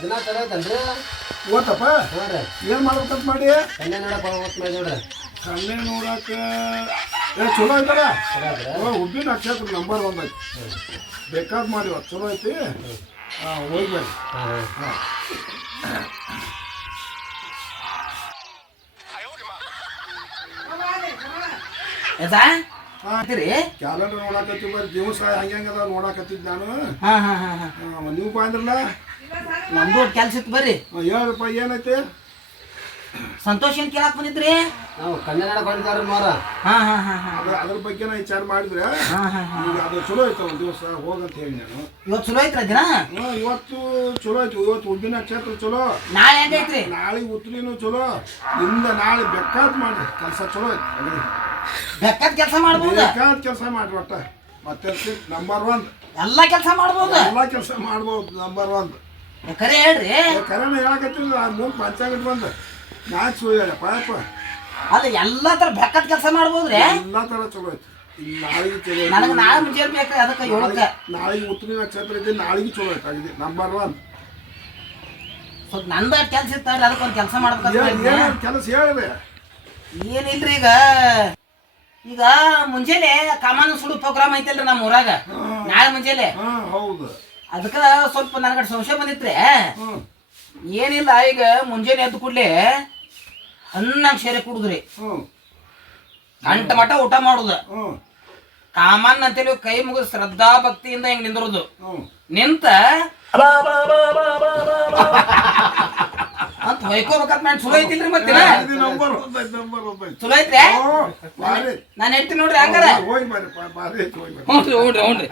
ದಿನ ಚಲೋ ಐತಲ್ರಿ ಓತಪ್ಪ ನೋಡ್ರಿ ಏನು ಮಾಡ್ಬೇಕಂತ ಮಾಡಿ ಕನ್ಯಾ ನೋಡಕ್ ಹೋಗ್ಬೇಕು ಮಾಡಿ ನೋಡ್ರಿ ಕಣ್ಣೆ ನೋಡಕ್ಕೆ ಚಲೋ ಐತಲ್ಲ ಚಲೋ ಐತ್ರಿ ಉದ್ದಿನ ನಕ್ಷತ್ರ ನಂಬರ್ 1 ಐತಿ ಬೇಕಾದ್ ಮಾಡಿ ಚಲೋ ಐತಿ ಹೋಗ್ಬೇಡಿ ಹಾಂ ಕ್ಯಾಲೆಂಡರ್ ನೋಡಾಕತ್ತೀವಿ ಬರ್ರಿ ದಿವಸ ಹಂಗದ ನೋಡಾಕತ್ತಿದ್ ನಾನು ನೀವು ಬಂದ್ರಲ್ಲ ನಮ್ದು ಕೆಲ್ಸ ಇತ್ತು ಬರ್ರಿ ಹೇಳ್ರಪ್ಪ ಏನೈತಿ ಸಂತೋಷ್ ಏನ್ ಕೇಳಕ್ ಬಂದಿದ್ರಿ ನಾವು ಕನ್ಯಾ ನೋಡಕ್ ಹೊಂಟಿದ್ದಾವ್ರಿ ಮಾರ ಅದ್ರ ಬಗ್ಗೆ ವಿಚಾರ ಮಾಡಿದ್ರೆ ಈಗ ಅದು ಚಲೋ ಐತೆ ಒಂದು ದಿವಸ ಹೋಗಂತ ಹೇಳಿ ನಾನು ಇವತ್ತು ಚಲೋ ಐತ್ರ ದಿನ ಇವತ್ತು ಚಲೋ ಐತಿ ಇವತ್ತು ಉದ್ದಿನ ನಕ್ಷತ್ರ ಚಲೋ ನಾಳೆ ಹೆಂಗೈತ್ರಿ ನಾಳೆ ಉತ್ತರಿನೂ ಚಲೋ ಇಂದ ನಾಳೆ ಬೇಕಾದ್ ಮಾಡ್ರಿ ಕೆಲಸ ಚಲೋ ಐತಿ ಬೇಕಾದ ಕೆಲಸ ಮಾಡ್ಬೋದು ಬೇಕಾದ ಕೆಲಸ ಮಾಡ್ರಿ ಒಟ್ಟ ಮತ್ತೆ ನಂಬರ್ 1 ಎಲ್ಲಾ ಕೆಲಸ ಮಾಡ್ಬೋದು ಎಲ್ಲಾ ಕೆಲಸ ಮಾಡ್ಬೋದು ನಂಬರ್ 1 ಕರೆ ಹೇಳ್ರಿ ಕರೆನ ಹೇಳಕತ್ತಿಲ್ಲ ಮುಂದೆ ಪಂಚಾಂಗಟ್ ಬಂದ ನಾಲ್ಕು ಸುಳ್ಳು ಪಾಪ ಅದ ಎಲ್ಲಾ ತರ ಬೇಕಾದ ಕೆಲಸ ಮಾಡ್ಬೋದ್ರಿ ಎಲ್ಲಾ ತರ ಚಲೋ ಐತಿ ನಾಳೆಗೆ ಚಲೋ ನನಗೆ ನಾಳೆ ಮುಂಜಾನೆ ಬೇಕ್ರಿ ಅದಕ್ಕೆ ಏಳಕ್ಕೆ ನಾಳೆಗೆ ಉತ್ತರಿ ನಕ್ಷತ್ರ ಐತಿ ನಾಳೆಗೆ ಚಲೋ ಐತಿ ಆಗಿದೆ ನಂಬರ್ 1 ಸ್ವಲ್ಪ ನಂದ ಕೆಲ್ಸ ಇರ್ತಾವ್ರಿ ಅದಕ್ಕೆ ಒಂದು ಕೆಲಸ ಮಾಡ್ಬೇಕಂತ ಕೆಲಸ ಹೇಳಿದೆ ಏನಿಲ್ರಿ ಈಗ ಮುಂಜಾನೆ ಕಾಮಾನು ಸುಡು ಪ್ರೋಗ್ರಾಮ್ ಐತಲ್ರಿ ನಮ್ಮ ಊರಾಗ ನಾಳೆ ಮುಂಜಾನೆ ಹೌದು ಅದಕ್ಕ ಸ್ವಲ್ಪ ನನಗಡೆ ಸಂಶಯ ಬಂದಿತ್ರಿ ಏನಿಲ್ಲ ಈಗ ಮುಂಜಾನೆ ಎದ್ದು ಕೂಡ್ಲೆ ಹನ್ನಂಗೆ ಸೇರೆ ಕುಡುದ್ರಿ ಗಂಟ ಮಠ ಊಟ ಮಾಡುದ ಕಾಮನ್ ಅಂತೇಳಿ ಕೈ ಮುಗಿದು ಶ್ರದ್ಧಾ ಭಕ್ತಿಯಿಂದ ಹಿಂಗ್ ನಿಂದಿರುದು ನಿಂತ ಅಂತ ಹೊಯ್ಕೋಬೇಕಂತ ನಾನು ಚಲೋ ಐತಿಲ್ರಿ ಮತ್ತೆ ಚಲೋ ಐತ್ರಿ ನಾನು ಹೇಳ್ತೀನಿ ನೋಡ್ರಿ ಹಂಗಾರ ಹೋಗಿ ಬರ್ರಿ ಹ್ಞೂ ರೀ